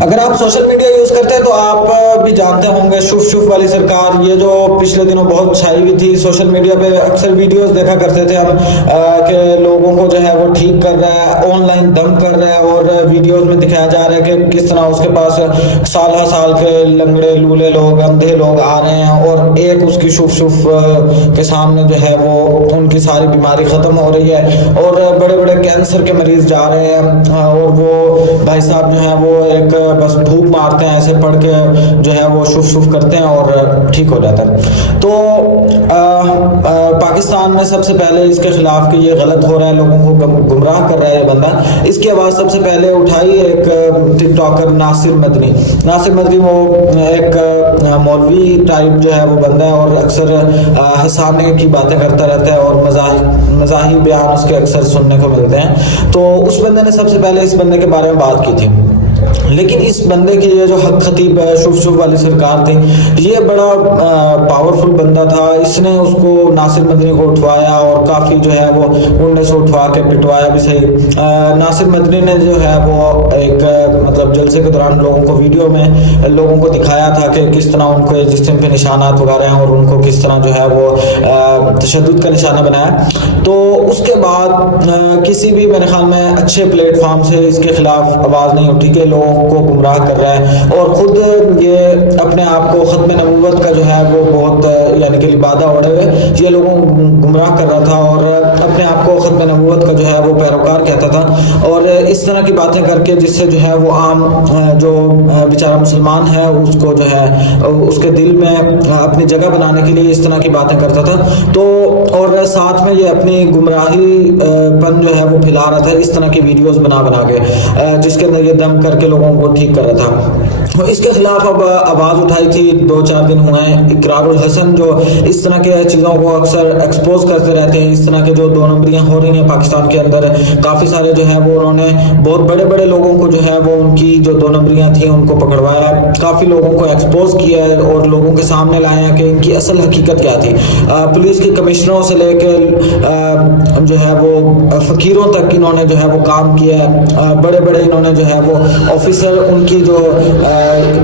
اگر آپ social media use کرتے ہیں تو آپ بھی جانتے ہوں گے شف شف والی سرکار، یہ جو پچھلے دنوں بہت چھائی ہوئی تھی سوشل میڈیا پہ، اکثر ویڈیوز دیکھا کرتے تھے ہم کہ لوگوں کو جو ہے وہ ٹھیک کر رہا ہے، آن لائن دم کر رہا ہے، اور ویڈیوز میں دکھایا جا رہا ہے کہ کس طرح اس کے پاس سالہ سال کے لنگڑے لولے لوگ، اندھے لوگ آ رہے ہیں اور ایک اس کی شف شف کے سامنے جو ہے وہ ان کی ساری بیماری ختم ہو رہی ہے، اور بڑے بڑے کینسر کے مریض جا رہے ہیں، اور وہ بھائی صاحب جو ہے وہ ایک بس بھوک مارتے ہیں، ایسے پڑھ کے جو ہے وہ شف شف کرتے ہیں اور ٹھیک ہو جاتا ہے۔ تو پاکستان میں سب سے پہلے اس کے خلاف کہ یہ غلط ہو رہا ہے، لوگوں کو گمراہ کر رہا ہے یہ بندہ، اس کی آواز سب سے پہلے اٹھائی ایک ٹک ٹاکر ناصر مدنی۔ ناصر مدنی وہ ایک مولوی ٹائپ جو ہے وہ بندہ ہے، اور اکثر ہنسانے کی باتیں کرتا رہتا ہے، اور مزاحی بیان اس کے اکثر سننے کو ملتے ہیں۔ تو اس بندے نے سب سے پہلے اس بندے کے بارے میں بات کی تھی، لیکن اس بندے کی یہ جو حق خطیب شف شف والی سرکار تھی، یہ بڑا پاورفل بندہ تھا، اس نے اس کو ناصر مدنی کو اٹھوایا اور کافی جو ہے وہ انہیں سے اٹھوا کے پٹوایا بھی صحیح۔ ناصر مدنی نے جو ہے وہ ایک مطلب جلسے کے دوران لوگوں کو ویڈیو میں لوگوں کو دکھایا تھا کہ کس طرح ان کو جسم پہ نشانات وغیرہ ہیں، اور ان کو کس طرح جو ہے وہ تشدد کا نشانہ بنایا۔ تو اس کے بعد کسی بھی میرے خیال میں اچھے پلیٹ فارم سے اس کے خلاف آواز نہیں اٹھی کہ لوگوں کو گمراہ کر رہا ہے، اور خود یہ اپنے آپ کو ختم نبوت کا جو ہے وہ بہت یعنی کہ لبادہ اوڑھے ہوئے یہ لوگوں کو گمراہ کر رہا تھا، اور اپنے آپ کو ختم نبوت کا جو ہے وہ پیروکار کہتا تھا، اور اس طرح کی باتیں کر کے جس سے جو ہے وہ عام جو بیچارہ مسلمان ہے اس کو جو ہے اس کے دل میں اپنی جگہ بنانے کے لیے اس طرح کی باتیں کرتا تھا۔ تو اور ساتھ میں یہ اپنی گمراہی پن جو ہے وہ پھیلا رہا تھا اس طرح کی ویڈیوز بنا کے، جس کے اندر یہ دم کر کے لوگوں کو ٹھیک کر رہا تھا۔ اس کے خلاف اب آواز اٹھائی تھی، 2-4 دن ہوئے ہیں، اقرار الحسن جو اس طرح کے چیزوں کو اکثر ایکسپوز کرتے رہتے ہیں، اس طرح کے جو 2 نمبریاں ہو رہی ہیں پاکستان کے اندر، کافی سارے جو ہے وہ انہوں نے بہت بڑے بڑے لوگوں کو جو ہے وہ ان کی جو 2 نمبریاں تھیں ان کو پکڑوایا، کافی لوگوں کو ایکسپوز کیا ہے اور لوگوں کے سامنے لایا کہ ان کی اصل حقیقت کیا تھی۔ پولیس کے کمشنروں سے لے کے جو ہے وہ فقیروں تک انہوں نے جو ہے وہ کام کیا ہے، بڑے بڑے انہوں نے جو ہے وہ آفیسر ان کی جو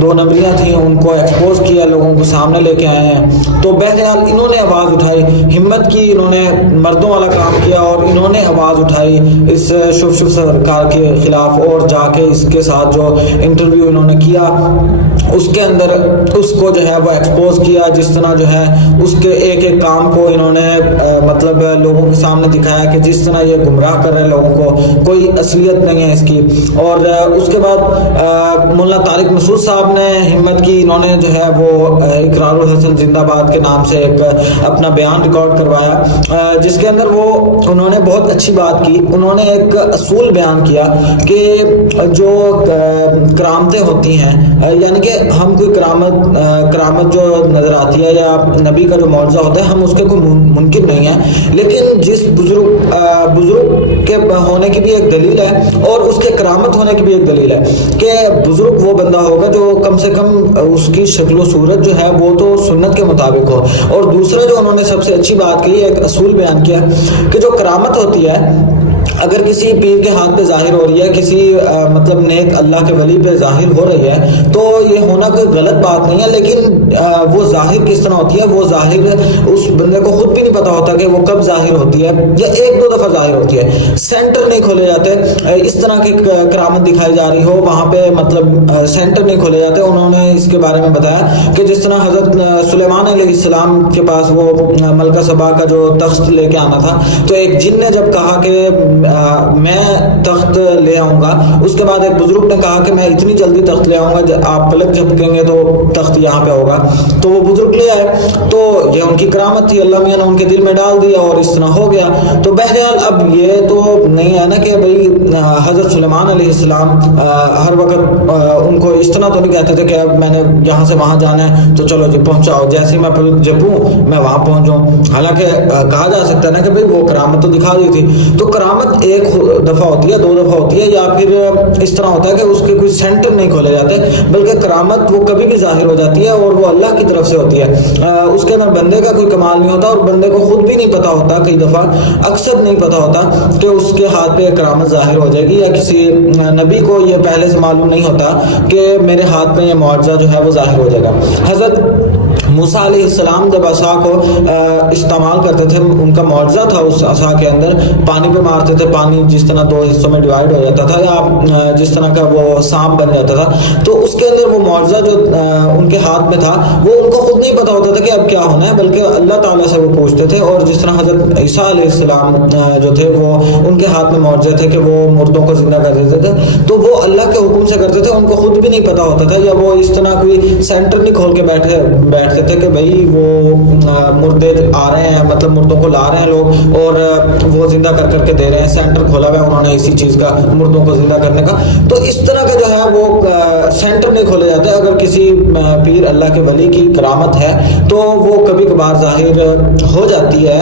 2 نمبریاں تھیں ان کو ایکسپوز کیا، لوگوں کو سامنے لے کے آئے ہیں۔ تو بہرحال انہوں نے آواز اٹھائی، ہمت کی، انہوں نے مردوں والا کام کیا، اور انہوں نے آواز اٹھائی اس شف شف سرکار کے خلاف، اور جا کے اس کے ساتھ جو انٹرویو انہوں نے کیا اس کے اندر اس کو جو ہے وہ ایکسپوز کیا، جس طرح جو ہے اس کے ایک ایک کام کو انہوں نے مطلب لوگوں کے سامنے دکھایا کہ جس طرح یہ گمراہ کر رہے لوگوں کو، کوئی اصلیت نہیں ہے اس کی۔ اور اس کے بعد مولانا طارق مسعود صاحب نے ہمت کی، انہوں نے جو ہے وہ اقرار الحسن زندہ باد کے نام سے ایک اپنا بیان ریکارڈ کروایا، جس کے اندر وہ انہوں نے بہت اچھی بات کی، انہوں نے ایک اصول بیان کیا کہ جو کرامتیں ہوتی ہیں، یعنی کہ ہم کوئی کرامت جو نظر آتی ہے یا نبی کا جو معجزہ ہوتا ہے ہم اس کے کوئی منکر نہیں ہے، لیکن جس بزرگ کے ہونے کی بھی ایک دلیل ہے اور اس کے کرامت ہونے کی بھی ایک دلیل ہے کہ بزرگ وہ بندہ ہوگا جو کم سے کم اس کی شکل و صورت جو ہے وہ تو سنت کے مطابق ہو۔ اور دوسرا جو انہوں نے سب سے اچھی بات کی، ایک اصول بیان کیا کہ جو کرامت ہوتی ہے اگر کسی پیر کے ہاتھ پہ ظاہر ہو رہی ہے، کسی مطلب نیک اللہ کے ولی پہ ظاہر ہو رہی ہے، تو یہ ہونا کوئی غلط بات نہیں ہے، لیکن وہ ظاہر کس طرح ہوتی ہے، وہ ظاہر اس بندے کو خود بھی نہیں پتا ہوتا کہ وہ کب ظاہر ہوتی ہے، یا 1-2 دفعہ ظاہر ہوتی ہے، سینٹر نہیں کھولے جاتے، اس طرح کی کرامت دکھائی جا رہی ہو وہاں پہ مطلب سینٹر نہیں کھولے جاتے۔ انہوں نے اس کے بارے میں بتایا کہ جس طرح حضرت سلیمان علیہ السلام کے پاس وہ ملکہ سبا کا جو تخت لے کے آنا تھا، تو ایک جن نے جب کہا کہ میں تخت لے آؤں گا، اس کے بعد ایک بزرگ نے کہا کہ میں اتنی جلدی تخت لے آؤں گا، آپ پلک جھپکیں گے تو تخت یہاں پہ ہوگا، تو وہ بزرگ لے آئے، تو یہ ان کی کرامت تھی، اللہ میاں نے ان کے دل میں ڈال دیا اور اس طرح ہو گیا۔ تو بہرحال اب یہ تو نہیں ہے نا کہ بھئی حضرت سلیمان علیہ السلام ہر وقت ان کو اس طرح اتنا تو نہیں کہتے تھے کہ اب میں نے یہاں سے وہاں جانا ہے تو چلو جی پہنچاؤ، جیسے میں جپوں میں وہاں پہنچ جاؤں. حالانکہ کہا جا سکتا ہے نا کہ بھئی وہ کرامت تو دکھا دی تھی. تو کرامت ایک دفعہ ہوتی ہے، 2 دفعہ ہوتی ہے، یا پھر اس طرح ہوتا ہے کہ اس کے کوئی سینٹر نہیں کھولے جاتے، بلکہ کرامت وہ کبھی بھی ظاہر ہو جاتی ہے اور وہ اللہ کی طرف سے ہوتی ہے. اس کے اندر بندے کا کوئی کمال نہیں ہوتا، اور بندے کو خود بھی نہیں پتا ہوتا، کئی دفعہ اکثر نہیں پتا ہوتا کہ اس کے ہاتھ پہ کرامت ظاہر ہو جائے گی، یا کسی نبی کو یہ پہلے سے معلوم نہیں ہوتا کہ میرے ہاتھ میں یہ معجزہ جو ہے وہ ظاہر ہو جائے گا. حضرت موسیٰ علیہ السلام جب عصا کو استعمال کرتے تھے، ان کا معجزہ تھا اس عصا کے اندر، پانی پہ مارتے تھے، پانی جس طرح 2 حصوں میں ڈیوائیڈ ہو جاتا تھا، یا جس طرح کا وہ سانپ بن جاتا تھا، تو اس کے اندر وہ معجزہ جو ان کے ہاتھ میں تھا وہ ان کو خود نہیں پتا ہوتا تھا کہ اب کیا ہونا ہے، بلکہ اللہ تعالیٰ سے وہ پوچھتے تھے. اور جس طرح حضرت عیسیٰ علیہ السلام جو تھے وہ ان کے ہاتھ میں معجزے تھے کہ وہ مردوں کو زندہ کر دیتے تھے، تو وہ اللہ کے حکم سے کرتے تھے، ان کو خود بھی نہیں پتا ہوتا تھا، یا وہ اس طرح کوئی سینٹر نہیں کھول کے بیٹھتے تھے کہ بھائی وہ مردے آ رہے ہیں، مطلب مردوں کو لا رہے ہیں لوگ اور وہ زندہ کر کے دے رہے ہیں، سینٹر کھولا ہوا ہے انہوں نے اسی چیز کا، مردوں کو زندہ کرنے کا. تو اس طرح کا جو ہے وہ سینٹر نہیں کھولے جاتے. اگر کسی پیر اللہ کے ولی کی کرامت ہے تو وہ کبھی کبھار ظاہر ہو جاتی ہے،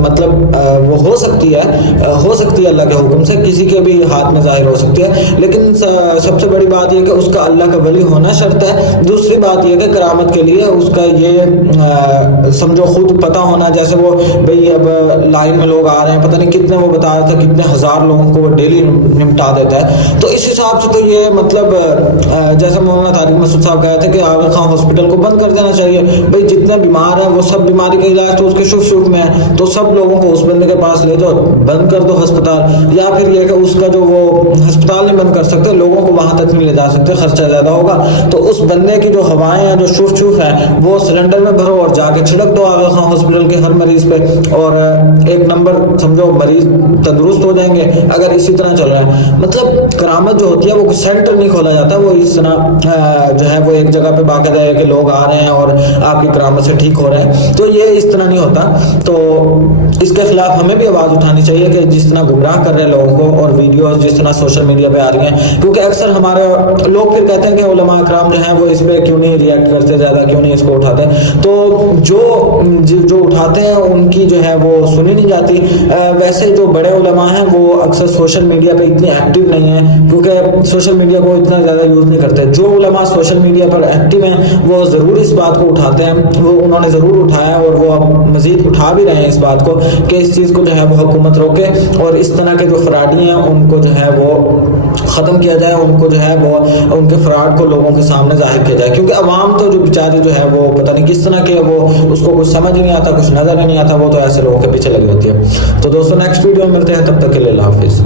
مطلب وہ ہو سکتی ہے اللہ کے حکم سے، کسی کے بھی ہاتھ میں ظاہر ہو سکتی ہے. لیکن سب سے بڑی بات یہ کہ اس کا اللہ کا ولی ہونا شرط ہے. دوسری بات یہ کہ کرامت کے لیے اس کا یہ سمجھو خود پتہ ہونا، جیسے وہ بھئی اب لائن میں لوگ آ رہے ہیں، پتہ نہیں کتنے وہ بتا رہا تھا کتنے ہزار لوگوں کو وہ ڈیلی نمٹا دیتا ہے. تو اس حساب سے تو یہ مطلب جیسے مولانا طارق مسعود صاحب کہے تھے کہ عابد خان ہاسپٹل کو بند کر دینا چاہیے. بھئی جتنے بیمار ہیں وہ سب بیماری کا علاج تو اس کے شف میں ہے، تو سب لوگوں کو اس بندے کے پاس لے جاؤ، بند کر دو ہسپتال. یا پھر یہ کہ اس کا جو وہ ہسپتال نہیں بند کر سکتے، لوگوں کو وہاں تک نہیں لے جا سکتے، خرچہ زیادہ ہوگا، تو اس بندے کی جو ہوائیں ہیں، جو شف ہے، وہ سلنڈر میں بھرو اور جا کے چھڑک دو عابد خان ہاسپٹل کے ہر مریض پہ، اور 1 نمبر سمجھو مریض تندرست ہو جائیں گے اگر اسی طرح چل رہا ہے. مطلب کرامت جو ہوتی ہے وہ سینٹر نہیں کھولا جاتا، وہ اس طرح جو ہے وہ ایک جگہ پہ باقاعدہ ہے کہ لوگ آ رہے ہیں اور آپ کی کرامت سے ٹھیک ہو رہے ہیں، تو یہ اس طرح نہیں ہوتا. تو اس کے خلاف ہمیں بھی آواز اٹھانی چاہیے کہ جس طرح گمراہ کر رہے ہیں لوگوں کو، اور ویڈیوز جس طرح سوشل میڈیا پہ آ رہی ہیں، کیونکہ اکثر ہمارے لوگ پھر کہتے ہیں کہ علماء اکرام جو ہیں وہ اس پہ کیوں نہیں ریئیکٹ کرتے، زیادہ کیوں نہیں اس کو اٹھاتے. تو جو اٹھاتے ہیں ان کی جو ہے وہ سنی نہیں جاتی. ویسے جو بڑے علماء ہیں وہ اکثر سوشل میڈیا پہ اتنے ایکٹیو نہیں ہیں، کیونکہ سوشل میڈیا کو اتنا زیادہ یوز نہیں کرتے. جو علماء سوشل میڈیا پر ایکٹیو ہیں وہ ضرور اس بات کو اٹھاتے ہیں، وہ انہوں نے ضرور اٹھایا اور وہ مزید اٹھا بھی رہے ہیں اس بات کو کہ اس چیز کو جو ہے وہ حکومت روکے، اور اس طرح کے جو فراڈی ہیں ان کو جو ہے وہ ختم کیا جائے، ان کو جو ہے وہ ان کے فراڈ کو لوگوں کے سامنے ظاہر کیا جائے. کیونکہ عوام تو جو بیچاری جو ہے وہ پتہ نہیں کس طرح کے، وہ اس کو کچھ سمجھ نہیں آتا، کچھ نظر نہیں آتا، وہ تو ایسے لوگوں کے پیچھے لگی ہوتی ہے. تو دوستوں نیکسٹ ویڈیو میں ملتے ہیں، تب تک کے لیے اللہ حافظ.